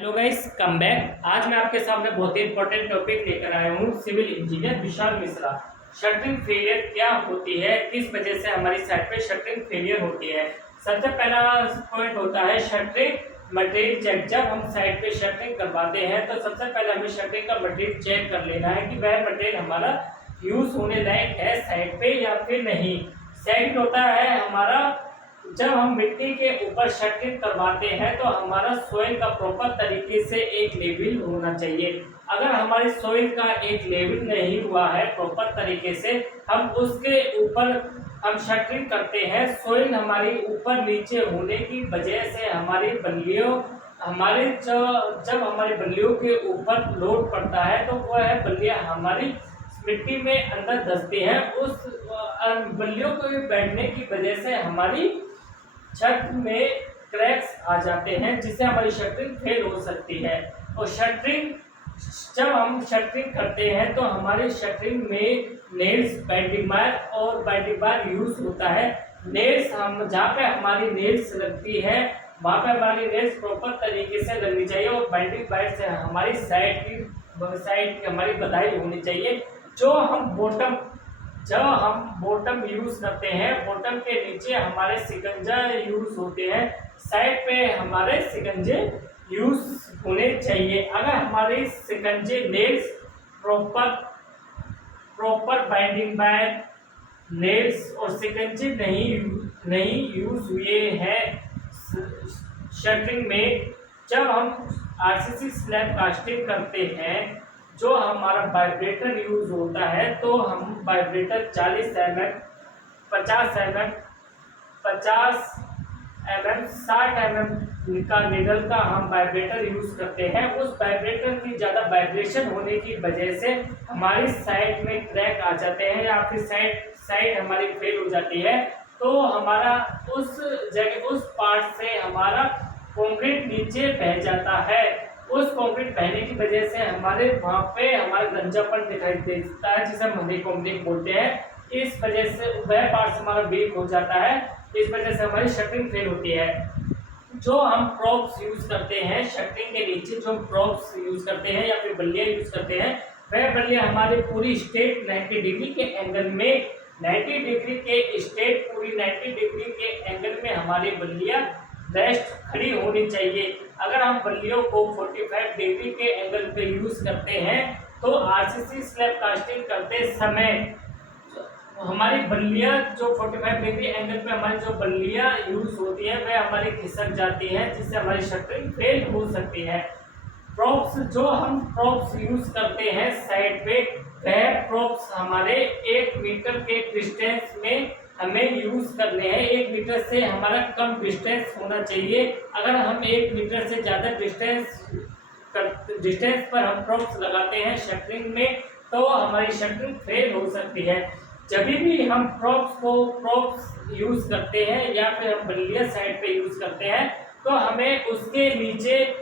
Hello guys, come back. आज मैं आपके सामने बहुत ही इंपॉर्टेंट टॉपिक लेकर आया हूँ। Civil engineer Vishal Mishra, shuttering failure क्या होती है, किस वजह से हमारी साइट पे शटरिंग फेलियर होती है। सबसे पहला पॉइंट होता है शटरिंग मटेरियल चेक। जब हम साइट पे शटरिंग करवाते हैं तो सबसे पहले हमें शटरिंग का मटेरियल चेक कर लेना है कि वह मटेरियल हमारा यूज होने लायक है साइट पे या फिर नहीं। सेकंड होता है हमारा, जब हम मिट्टी के ऊपर शटरिंग करवाते हैं तो हमारा सोइल का प्रॉपर तरीके से एक लेवल होना चाहिए। अगर हमारे सोइल का एक लेवल नहीं हुआ है प्रॉपर तरीके से, हम उसके ऊपर हम शटरिंग करते हैं, सोइल हमारी ऊपर नीचे होने की वजह से हमारी बल्लियों हमारे जब हमारी बल्लियों के ऊपर लोड पड़ता है तो वह बल्लियां हमारी मिट्टी में अंदर धंसती हैं। उस बल्लियों को बैठने की वजह से हमारी छत में क्रैक्स आ जाते हैं, जिससे हमारी शटरिंग फेल हो सकती है। और जब हम शटरिंग करते हैं तो हमारे शटरिंग में नेल्स, बाइंडिंग बार और बाइंडिंग बार यूज होता है। नेल्स हम जहाँ पे हमारी नेल्स लगती है वहाँ पे हमारी नेल्स प्रॉपर तरीके से लगनी चाहिए और बाइंडिंग बार से हमारी साइड की हमारी बधाई होनी चाहिए। जब हम बॉटम यूज करते हैं, बॉटम के नीचे हमारे सिकंजा यूज होते हैं, साइड पे हमारे सिकंजे यूज होने चाहिए। अगर हमारे सिकंजे nails proper binding by nails और सिकंजे नहीं यूज हुए हैं शटरिंग में, जब हम आरसीसी स्लैब कास्टिंग करते हैं, जो हमारा वाइब्रेटर यूज होता है, तो हम वाइब्रेटर 40 mm, 50 mm, 60 mm का नीडल का हम वाइब्रेटर यूज करते हैं। उस वाइब्रेटर की ज़्यादा वाइब्रेशन होने की वजह से हमारी साइड में क्रैक आ जाते हैं या फिर साइड हमारी फेल हो जाती है। तो हमारा उस पार्ट से हमारा कंक्रीट नीचे बह जाता है। उस कंक्रीट बहने की वजह से हमारे वहाँ पे हमारा गंजापन दिखाई देता है, जिसे हम हनीकॉम्बिंग बोलते हैं। इस वजह से वह पार्ट हमारा वीक हो जाता है, इस वजह से हमारी शटरिंग फेल होती है। जो हम प्रॉप्स यूज करते हैं शटरिंग के नीचे, जो हम प्रॉप्स यूज करते हैं या फिर बल्लियाँ यूज करते हैं, वह बल्लियाँ हमारी पूरी स्ट्रेट 90 डिग्री के एंगल में 90 डिग्री के एंगल में हमारी बल्लियाँ बेस्ट खड़ी होनी चाहिए। अगर हम बल्लियों को 45 डिग्री के एंगल पे यूज करते हैं तो आरसीसी स्लैब कास्टिंग करते समय हमारी बल्लियां जो 45 डिग्री एंगल पे हमारी जो बल्लियां यूज होती है वह हमारी खिसक जाती है, जिससे हमारी शटरिंग फेल हो सकती है। जो हम प्रॉप्स यूज करते हैं साइड पे, वह प्रॉप्स हमारे 1 मीटर के डिस्टेंस में हमें यूज करने हैं। 1 मीटर से हमारा कम डिस्टेंस होना चाहिए। अगर हम 1 मीटर से ज़्यादा डिस्टेंस पर हम प्रॉप्स लगाते हैं शटरिंग में, तो हमारी शटरिंग फेल हो सकती है। जब भी हम प्रॉप्स यूज करते हैं या फिर हम बल्लियाँ साइड पे यूज करते हैं, तो हमें उसके नीचे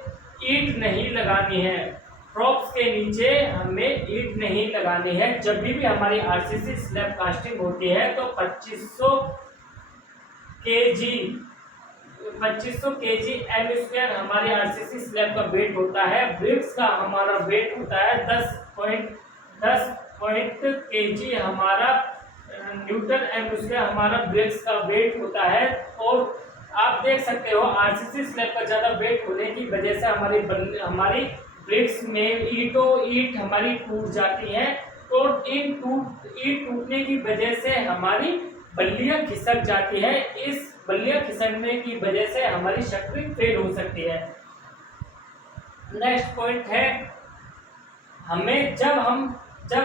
ईंट नहीं लगानी है। प्रॉप्स के नीचे हमें ईंट नहीं लगानी है। जब भी हमारी आरसीसी स्लैब कास्टिंग होती है तो 2500 केजी m² हमारी आरसीसी स्लैब का वेट होता है। ब्रिक्स का हमारा वेट होता है 10 केजी हमारा न्यूटन m² हमारा ब्रिक्स का वेट होता है। और आप देख सकते हो आरसीसी स्लैब का ज़्यादा वेट होने की वजह से हमारी ब्रिक्स में ईंट हमारी टूट जाती है। तो ईंट टूटने की वजह से हमारी बल्लियां खिसक जाती है। इस बल्लियां खिसकने की वजह से हमारी शटरिंग फेल हो सकती है। नेक्स्ट पॉइंट है, हमें जब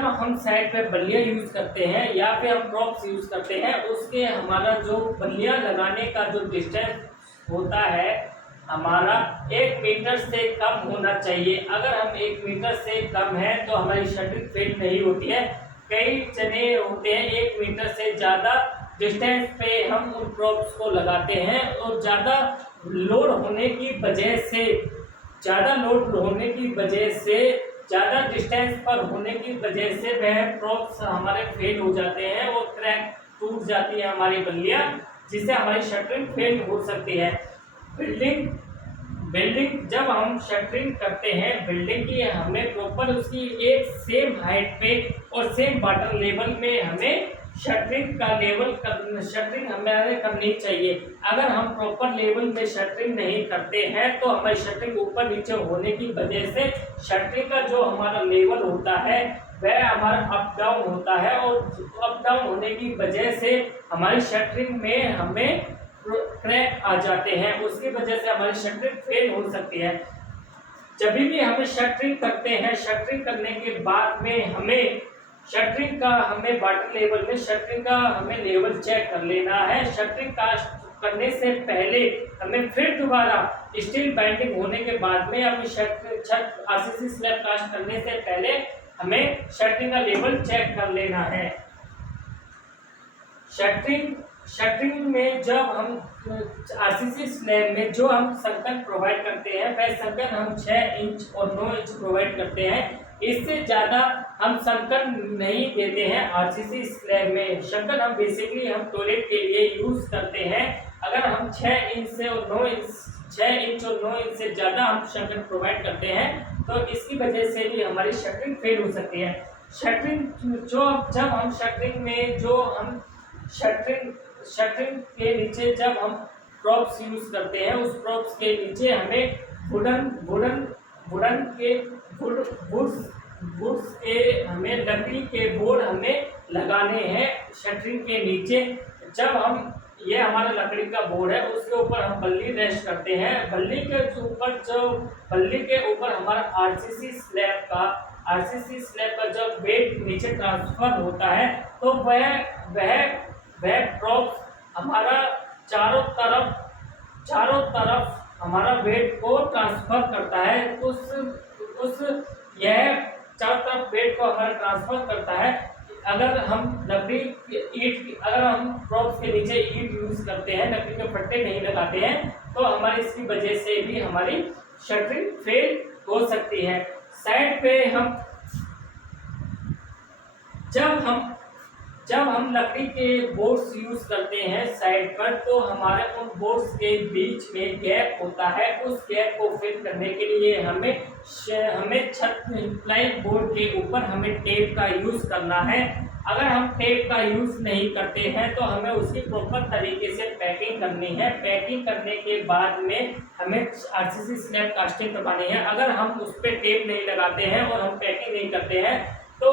हम साइड पे बल्लियां यूज करते हैं या फिर हम प्रॉप्स यूज करते हैं, उसके हमारा जो बल्लियां लगाने का जो डिस्टेंस होता है हमारा 1 मीटर से कम होना चाहिए। अगर हम 1 मीटर से कम है तो हमारी शटरिंग फेल नहीं होती है। कई जने होते हैं 1 मीटर से ज़्यादा डिस्टेंस पे हम उन प्रॉप्स को लगाते हैं और ज़्यादा लोड होने की वजह से ज़्यादा डिस्टेंस पर होने की वजह से वह प्रॉप्स हमारे फेल हो जाते हैं और क्रैक टूट जाती है हमारी बल्लियाँ, जिससे हमारी शटरिंग फेल हो सकती है। बिल्डिंग जब हम शटरिंग करते हैं बिल्डिंग की, हमें प्रॉपर उसकी एक सेम हाइट पे और सेम वाटर लेवल में हमें शटरिंग हमें करनी चाहिए। अगर हम प्रॉपर लेवल में शटरिंग नहीं करते हैं तो हमारी शटरिंग ऊपर नीचे होने की वजह से शटरिंग का जो हमारा लेवल होता है वह हमारा अप डाउन होता है, और अप डाउन होने की वजह से हमारी शटरिंग में हमें क्रैक आ जाते हैं, उसकी वजह से हमारी शटरिंग फेल हो सकती है। जब भी हमें शटरिंग करते हैं, शटरिंग करने के बाद में हमें वाटर लेवल में शटरिंग का हमें लेवल चेक कर लेना है। शटरिंग कास्ट करने से पहले हमें फिर दोबारा स्टील बाइंडिंग होने के बाद में अपनी छत आरसीसी स्लैब कास्ट करने से पहले हमें शटरिंग का लेवल चेक कर लेना है। शटरिंग में जब हम आरसीसी स्लैब में जो हम संकन प्रोवाइड करते हैं वह संकन हम 6 इंच और 9 इंच प्रोवाइड करते हैं। इससे ज़्यादा हम संकन नहीं देते हैं आरसीसी स्लैब में। संकन हम बेसिकली हम टॉयलेट के लिए यूज़ करते हैं। अगर हम 6 इंच और 9 इंच से ज़्यादा हम शटरिंग प्रोवाइड करते हैं तो इसकी वजह से भी हमारी शटरिंग फेल हो सकती है। जब हम शटरिंग के नीचे जब हम प्रॉप्स यूज करते हैं, उस प्रॉप्स के नीचे हमें हमें लकड़ी के बोर्ड हमें लगाने हैं शटरिंग के नीचे। जब हम ये हमारा लकड़ी का बोर्ड है उसके ऊपर हम बल्ली रेस्ट करते हैं। बल्ली के ऊपर हमारा आरसीसी स्लैब का जब वेट नीचे ट्रांसफर होता है तो वह प्रॉप्स हमारा चारों तरफ हमारा वेट को ट्रांसफर करता है। यह चारों तरफ वेट को हमारा ट्रांसफर करता है। अगर हम प्रॉप्स के नीचे ईंट यूज करते हैं, लकड़ी के फट्टे नहीं लगाते हैं तो हमारी इसकी वजह से भी हमारी शटरिंग फेल हो सकती है। साइड पे जब हम लकड़ी के बोर्ड्स यूज करते हैं साइड पर तो हमारे उन बोर्ड्स के बीच में गैप होता है। उस गैप को फिल करने के लिए हमें छत प्लाई बोर्ड के ऊपर हमें टेप का यूज करना है। अगर हम टेप का यूज नहीं करते हैं तो हमें उसकी प्रॉपर तरीके से पैकिंग करनी है। पैकिंग करने के बाद में हमें आरसीसी स्लैब कास्टिंग करवानी है। अगर हम उस पर टेप नहीं लगाते हैं और हम पैकिंग नहीं करते हैं तो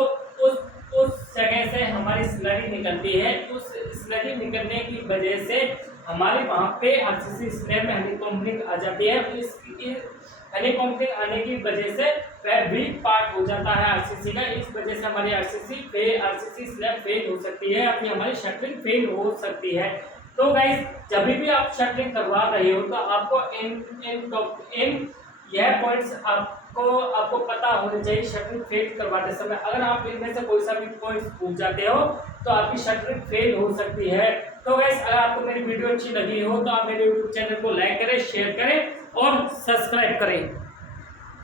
उस जगह से हमारी स्लरी निकलती है। उस स्लरी निकलने की वजह से हमारे वहाँ पे आरसीसी स्लैब में हनीकॉम्बिंग आ जाती है। हनीकॉम्बिंग आने की वजह से वह वीक पार्ट हो जाता है आरसीसी का। इस वजह से हमारी आरसीसी स्लैब फेल हो सकती है, अपनी हमारी शटरिंग फेल हो सकती है। तो गाइस जब भी आप शटरिंग करवा रहे हो तो आपको इन यह पॉइंट्स आपको पता होने चाहिए शटरिंग फेल करवाते समय। अगर आप इनमें से कोई सा भी पॉइंट्स भूल जाते हो तो आपकी शटरिंग फेल हो सकती है। तो गाइस अगर आपको मेरी वीडियो अच्छी लगी हो तो आप मेरे यूट्यूब चैनल को लाइक करें, शेयर करें और सब्सक्राइब करें।